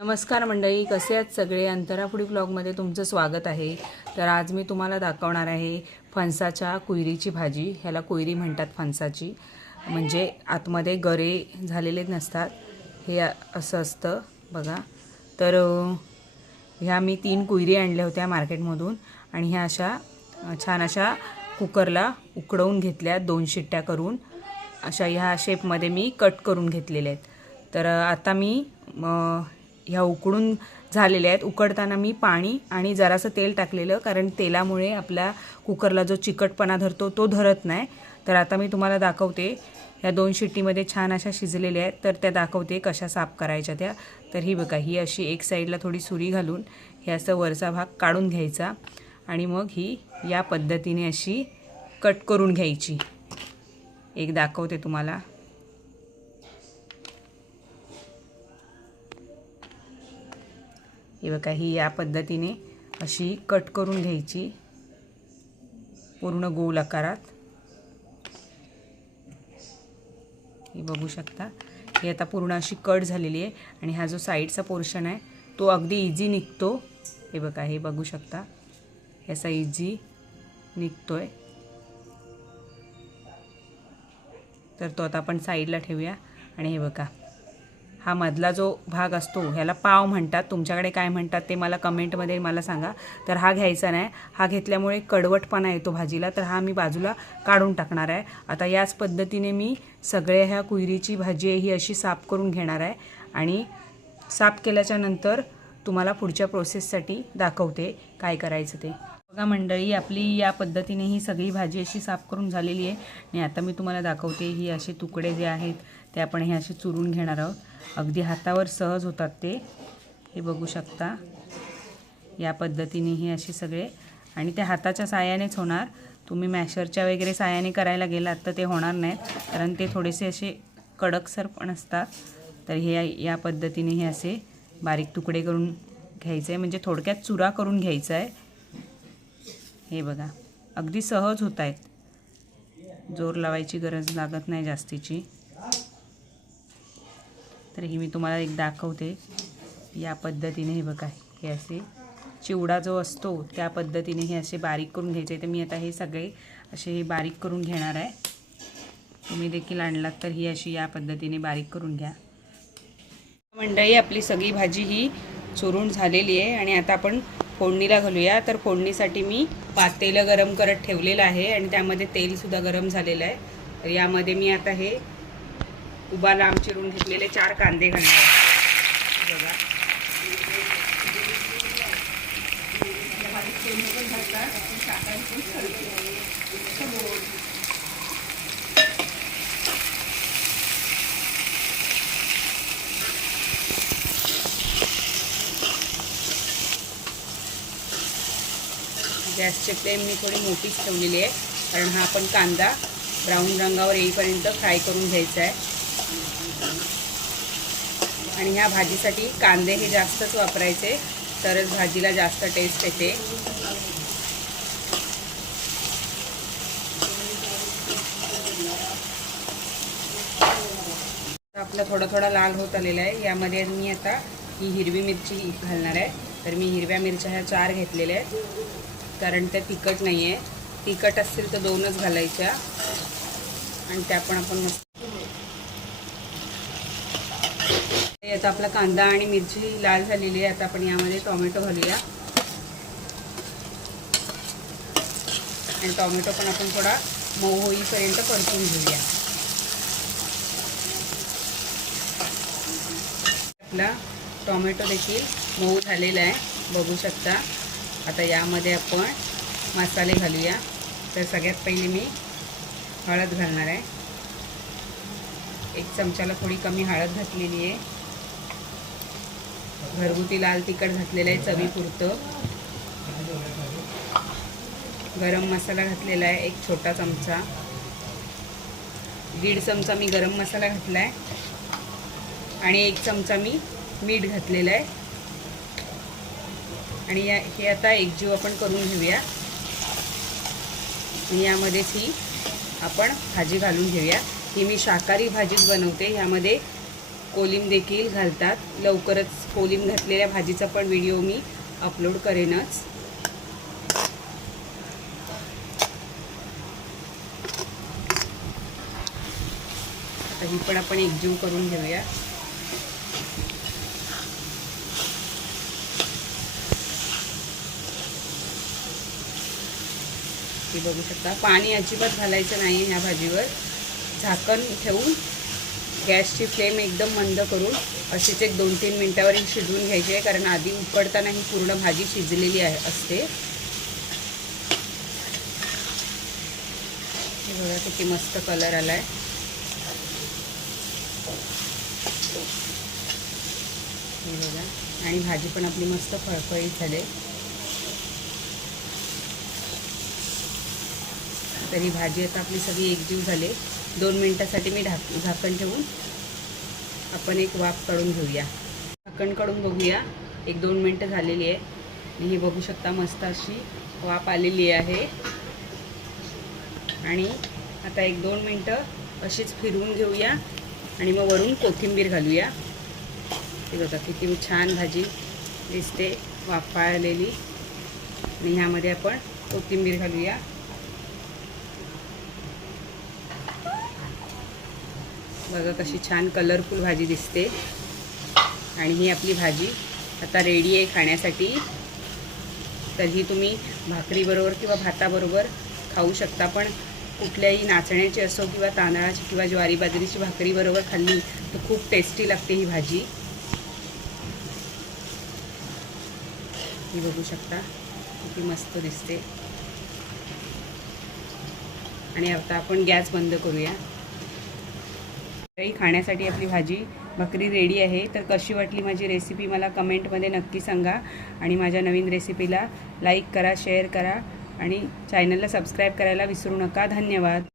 नमस्कार मंडळी, कसे आहेत सगळे. अंतरा फूडी ब्लॉगमध्ये तुमचं स्वागत आहे. तर आज मी तुम्हाला दाखवणार आहे फणसाच्या कुयरीची भाजी. ह्याला कुयरी म्हणतात फणसाची, म्हणजे आतमध्ये गरे झालेले नसतात, हे असं असतं बघा. तर ह्या मी 3 कुयरी आणल्या होत्या मार्केटमधून आणि ह्या अशा छान अशा कुकरला उकडवून घेतल्या 2 शिट्ट्या करून. अशा ह्या शेपमध्ये मी कट करून घेतलेल्या आहेत. तर आता मी ह्या उकडून झालेल्या आहेत. उकडताना मी पाणी आणि जरासं तेल टाकलेलं, कारण तेलामुळे आपल्या कुकरला जो चिकटपणा धरतो तो धरत नाही. तर आता मी तुम्हाला दाखवते. ह्या 2 शिट्टीमध्ये छान अशा शिजलेल्या आहेत, तर त्या दाखवते कशा साफ करायच्या त्या. तर ही बघा, ही अशी एक साईडला थोडी सुरी घालून हे असं वरचा भाग काढून घ्यायचा आणि मग ही या पद्धतीने अशी कट करून घ्यायची. एक दाखवते तुम्हाला. हे बघा, ही या पद्धतीने अशी कट करून घ्यायची पूर्ण गोल आकारात. हे बघू शकता, ही आता पूर्ण अशी कट झालेली आहे आणि हा जो साईडचा पोर्शन आहे तो अगदी इझी निघतो. हे बघा, हे बघू शकता, याचा इझी निघतोय. तर तो आता आपण साईडला ठेवूया. आणि हे बघा, हा मधला जो भाग असतो ह्याला पाव म्हणतात. तुमच्याकडे काय म्हणतात ते मला कमेंटमध्ये मला सांगा. तर हा घ्यायचा नाही. हा घेतल्यामुळे कडवटपणा येतो भाजीला, तर हा मी बाजूला काढून टाकणार आहे. आता याच पद्धतीने मी सगळ्या ह्या कुयरीची भाजी आहे ही अशी साफ करून घेणार आहे आणि साफ केल्याच्या नंतर तुम्हाला पुढच्या प्रोसेससाठी दाखवते काय करायचं ते. बघा मंडळी, आपली या पद्धतीने ही सगळी भाजी अशी साफ करून झालेली आहे आणि आता मी तुम्हाला दाखवते. ही असे तुकडे जे आहेत ते आपण हे असे चुरून घेणार आहोत. अगदी हातावर सहज होतात ते. हे बघू शकता, या पद्धतीने हे असे सगळे. आणि ते हाताच्या साहाय्यानेच होणार. तुम्ही मॅशरच्या वगैरे साहाय्याने करायला गेलात तर ते होणार नाहीत, कारण ते थोडेसे असे कडकसर पण असतात. तर हे या पद्धतीने हे असे बारीक तुकडे करून घ्यायचे आहे, म्हणजे थोडक्यात चुरा करून घ्यायचा आहे. हे बघा, अगदी सहज होत आहेत. जोर लावायची गरज लागत नाही जास्तीची. तर ही मी तुम्हाला एक दाखवते या पद्धतीने. हे बघा, हे असे चिवडा जो असतो त्या पद्धतीने हे असे बारीक करून घ्यायचे. तर मी आता हे सगळे असे हे बारीक करून घेणार आहे. तुम्ही देखील आणलात तर ही अशी या पद्धतीने बारीक करून घ्या. मंडळी, आपली सगळी भाजी ही चुरून झालेली आहे आणि आता आपण फोडणीला घालूया. तर फोडणीसाठी मी पातेलं गरम करत ठेवलेलं आहे आणि त्यामध्ये तेलसुद्धा गरम झालेलं आहे. तर यामध्ये मी आता हे उभा लांब चिरून घेतलेले 4 कांदे घालणार आहे. बघा, गॅसची फ्लेम मी थोडी मोठीच ठेवलेली आहे, कारण हा आपण कांदा ब्राऊन रंगावर येईपर्यंत फ्राय करून घ्यायचा आहे. आणि ह्या भाजीसाठी कांदे हे जास्तच वापरायचे, तरच भाजीला जास्त टेस्ट येते. आपला थोडा थोडा लाल होत आलेला आहे. यामध्ये मी आता ही हिरवी मिरची घालणार आहे. तर मी हिरव्या मिरच्या ह्या 4 घेतलेल्या आहेत, कारण त्या तिखट नाही आहे. तिखट असतील तर 2च घालायच्या आणि त्या पण आपण मस्त. आता आपला कांदा आणि मिरची लाल झालेली आहे. आता आपण यामध्ये टोमॅटो घालूया आणि टोमॅटो पण आपण थोडा मऊ होईपर्यंत परतून घेऊया. आपला टोमॅटो देखील मऊ झालेला आहे, बघू शकता. आता यामध्ये आपण मसाले घालूया. तर सगळ्यात पहिले मी हळद घालणार आहे. 1 चमचाला थोडी कमी हळद घातलेली आहे. घरगुती लाल तिखट घातलेलं आहे चवीपुरतं. गरम मसाला घातलेला आहे 1 छोटा चमचा. 1.5 चमचा मी गरम मसाला घातला आहे आणि 1 चमचा मी मीठ घातलेलं आहे. आणि हे आता एकजीव आपण करून घेऊया. आणि यामध्येच ही आपण भाजी घालून घेऊया. ही मी शाकाहारी भाजीच बनवते. यामध्ये कोलिंब देखील घालतात. लवकरच कोलिन घातलेल्या भाजीचा पण व्हिडिओ मी अपलोड करेनच. आता ही पण आपण एकजीव करून घेऊया. हे बघू शकता, पाणी अजिबात घालायचं नाही ह्या भाजीवर. झाकण ठेवून गॅसची फ्लेम एकदम मंद करून अशीच एक 2-3 मिनिटावर ही शिजवून घ्यायची आहे, कारण आधी उकडताना ही पूर्ण भाजी शिजलेली असते. हे बघा किती मस्त कलर आलाय. हे बघा, आणि भाजी पण आपली मस्त फळफळीत झाली. तर ही भाजी आता आपली सगळी एकजीव झाली. 2 मिनिटासाठी मी झाकण ठेवून आपण एक वाफ काढून घेऊया. झाकण काढून बघूया, 1-2 मिनटं झालेली आहे. आणि हे बघू शकता मस्त अशी वाफ आलेली आहे. आणि आता 1-2 मिनटं अशीच फिरवून घेऊया आणि मग वरून कोथिंबीर घालूया. हे बघा किती छान भाजी दिसते वाफाळलेली. आणि ह्यामध्ये आपण कोथिंबीर घालूया. बघा कशी छान कलरफुल भाजी दिसते. आणि ही आपली भाजी आता रेडी आहे खाण्यासाठी. तर ही तुम्ही भाकरीबरोबर किंवा भाताबरोबर खाऊ शकता. पण कुठल्याही नाचण्याची असो किंवा तांदळाची किंवा ज्वारी बाजरीची भाकरीबरोबर खाल्ली तर खूप टेस्टी लागते ही भाजी. ही बघू शकता किती मस्त दिसते. आणि आता आपण गॅस बंद करूया. खाण्यासाठी आपली भाजी भाकरी रेडी आहे. तर कशी वाटली माझी रेसिपी मला कमेंटमध्ये नक्की सांगा. आणि माझ्या नवीन रेसिपीला लाईक करा, शेअर करा आणि चॅनलला सबस्क्राईब करायला विसरू नका. धन्यवाद.